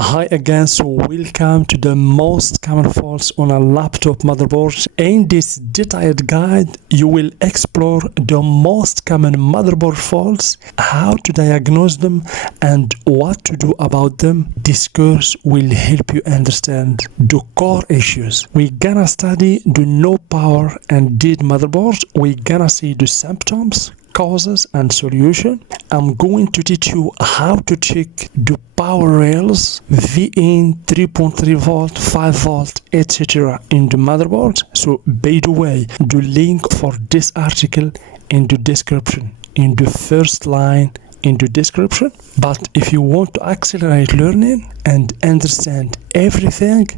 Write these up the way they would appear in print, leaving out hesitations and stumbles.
Hi again, so welcome to the most common faults on a laptop motherboard. In this detailed guide, you will explore the most common motherboard faults, how to diagnose them, and what to do about them. This course will help you understand the core issues. We're gonna study the no power and dead motherboard. We're gonna see the symptoms, causes and solution. I'm going to teach you how to check the power rails, VIN, 3.3 volt, 5 volt, etc. in the motherboard. So by the way, the link for this article in the description, in the first line in the description. But if you want to accelerate learning and understand everything,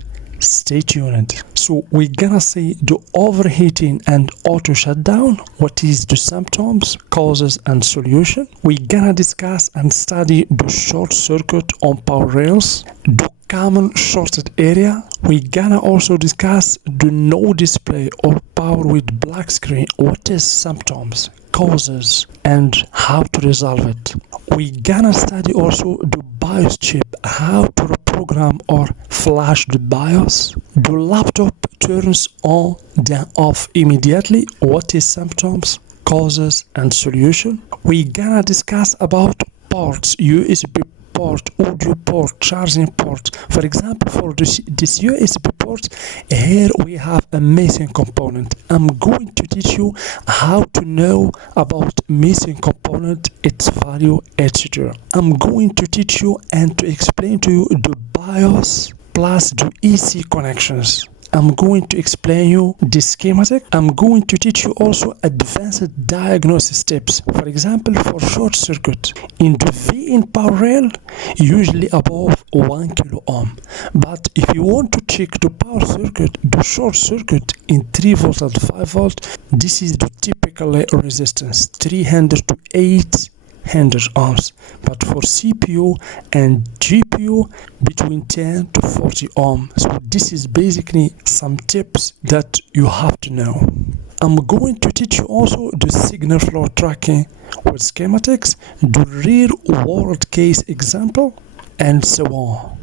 stay tuned. So we're gonna see the overheating and auto shutdown, what is the symptoms, causes and solution. We're gonna discuss and study the short circuit on power rails, the common shorted area. We're gonna also discuss the no display or power with black screen, what is symptoms, causes and how to resolve it. We're gonna study also the BIOS chip, how to reprogram or flash the BIOS. The laptop turns on then off immediately, what is symptoms, causes and solution. We're gonna discuss about ports, USB port, audio port, charging port. For example, for this USB port, here we have a missing component. I'm going to teach you how to know about missing component, its value, etc. I'm going to teach you and to explain to you the BIOS plus the EC connections. I'm going to explain you the schematic. I'm going to teach you also advanced diagnosis steps. For example, for short circuit in the VIN power rail, usually above 1 kilo ohm. But if you want to check the power circuit, the short circuit in 3 volt and 5 volt, this is the typical resistance, 300 to 800 ohms, but for CPU and GPU between 10 to 40 ohm. So this is basically some tips that you have to know. I'm going to teach you also the signal flow tracking with schematics, the real world case example, and so on.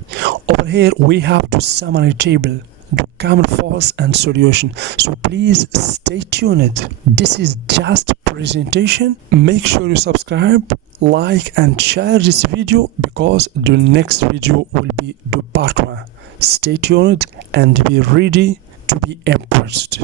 Over here we have the summary table, the common faults and solution. So please stay tuned. This is just presentation. Make sure you subscribe, like and share this video because the next video will be the part 1. Stay tuned and be ready to be impressed.